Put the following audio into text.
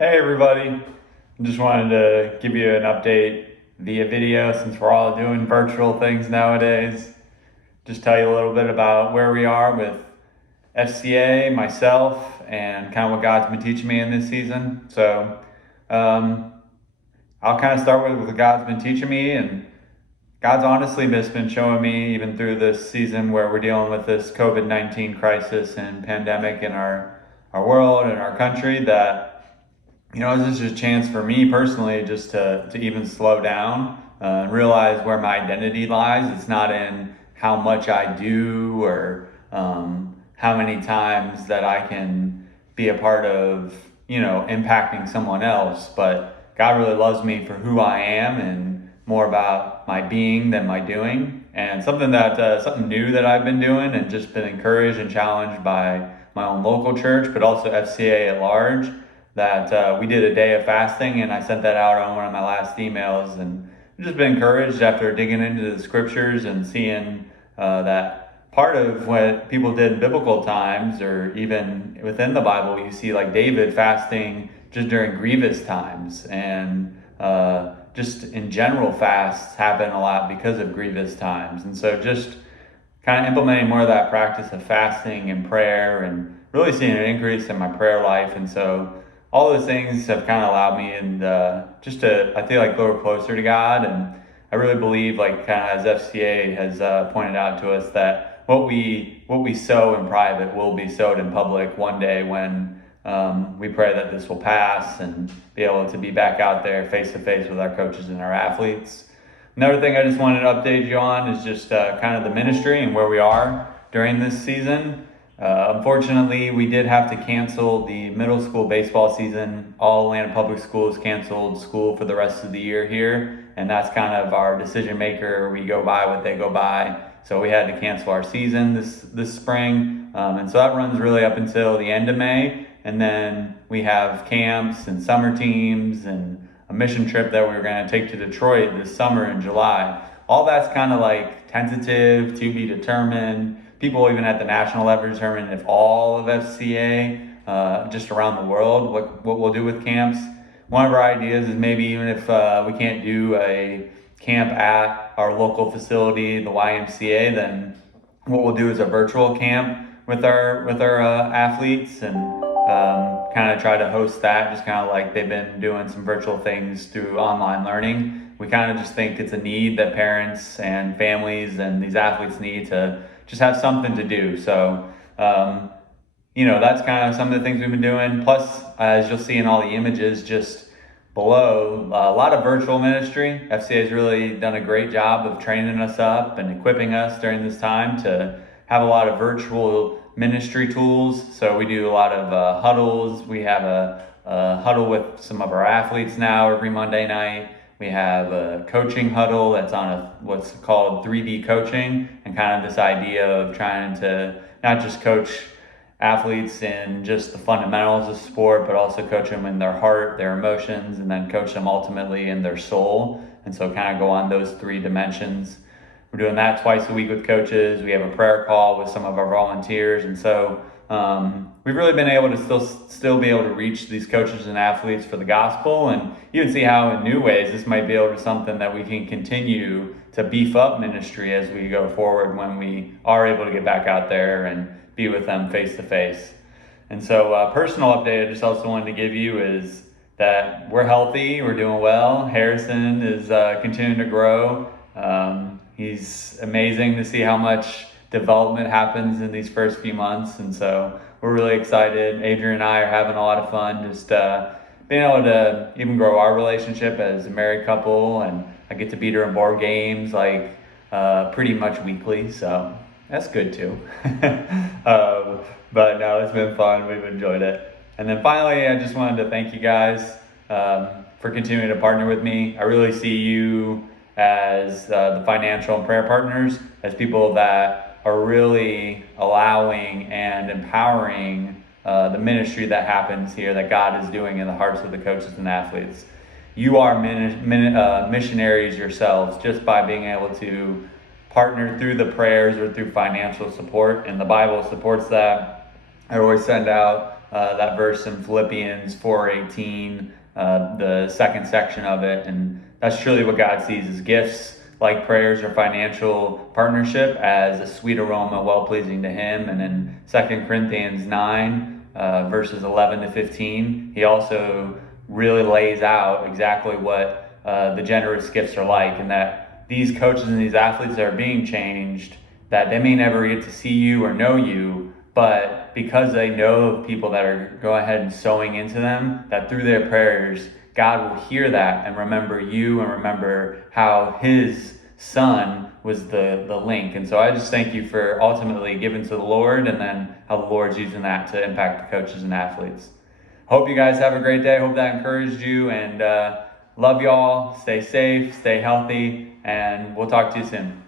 Hey everybody, just wanted to give you an update via video since we're all doing virtual things nowadays. Just tell you a little bit about where we are with FCA, myself, and kind of what God's been teaching me in this season. Um, I'll kind of start with what God's been teaching me, and God's honestly just been showing me even through this season where we're dealing with this COVID-19 crisis and pandemic in our world and our country that this is a chance for me personally just to even slow down and realize where my identity lies. It's not in how much I do or how many times that I can be a part of, impacting someone else. But God really loves me for who I am and more about my being than my doing. And something new that I've been doing and just been encouraged and challenged by my own local church, but also FCA at large, that we did a day of fasting, and I sent that out on one of my last emails, and I've just been encouraged after digging into the scriptures and seeing that part of what people did in biblical times, or even within the Bible, you see like David fasting just during grievous times, and just in general fasts happen a lot because of grievous times. And so just kind of implementing more of that practice of fasting and prayer and really seeing an increase in my prayer life. And so all those things have kind of allowed me and just to, I feel like, grow closer to God. And I really believe, like kind of as FCA has pointed out to us, that what we sow in private will be sowed in public one day when we pray that this will pass and be able to be back out there face to face with our coaches and our athletes. Another thing I just wanted to update you on is just kind of the ministry and where we are during this season. Unfortunately, we did have to cancel the middle school baseball season. All Atlanta Public Schools canceled school for the rest of the year here, and that's kind of our decision maker. We go by what they go by. So we had to cancel our season this spring, and so that runs really up until the end of May, and then we have camps and summer teams and a mission trip that we were going to take to Detroit this summer in July. All that's kind of like tentative, to be determined. People even at the national level determine if all of FCA, just around the world, what we'll do with camps. One of our ideas is maybe even if we can't do a camp at our local facility, the YMCA, then what we'll do is a virtual camp with our athletes, and kind of try to host that, just kind of like they've been doing some virtual things through online learning. We kind of just think it's a need that parents and families and these athletes need to just have something to do. So, that's kind of some of the things we've been doing. Plus, as you'll see in all the images just below, a lot of virtual ministry. FCA has really done a great job of training us up and equipping us during this time to have a lot of virtual ministry tools. So we do a lot of huddles. We have a huddle with some of our athletes now every Monday night. We have a coaching huddle that's on what's called 3D coaching, and kind of this idea of trying to not just coach athletes in just the fundamentals of sport, but also coach them in their heart, their emotions, and then coach them ultimately in their soul. And so kind of go on those three dimensions. We're doing that twice a week with coaches. We have a prayer call with some of our volunteers. And so we've really been able to still be able to reach these coaches and athletes for the gospel, and you can see how in new ways this might be able to something that we can continue to beef up ministry as we go forward when we are able to get back out there and be with them face to face. And so personal update I just also wanted to give you is that we're healthy, we're doing well. Harrison is continuing to grow. He's amazing to see how much development happens in these first few months, and so we're really excited. Adrian and I are having a lot of fun just being able to even grow our relationship as a married couple, and I get to beat her in board games like pretty much weekly, so that's good too. But no, it's been fun. We've enjoyed it. And then finally, I just wanted to thank you guys for continuing to partner with me. I really see you as the financial and prayer partners, as people that are really allowing and empowering the ministry that happens here, that God is doing in the hearts of the coaches and athletes. You are missionaries yourselves just by being able to partner through the prayers or through financial support, and the Bible supports that. I always send out that verse in Philippians 4:18, the second section of it. And that's truly what God sees as gifts like prayers or financial partnership as a sweet aroma, well-pleasing to him. And in 2 Corinthians 9, verses 11 to 15, he also really lays out exactly what the generous gifts are like, and that these coaches and these athletes that are being changed, that they may never get to see you or know you, but because they know of people that are going ahead and sowing into them, that through their prayers, God will hear that and remember you and remember how his son was the link. And so I just thank you for ultimately giving to the Lord, and then how the Lord's using that to impact the coaches and athletes. Hope you guys have a great day. Hope that encouraged you, and love y'all. Stay safe, stay healthy, and we'll talk to you soon.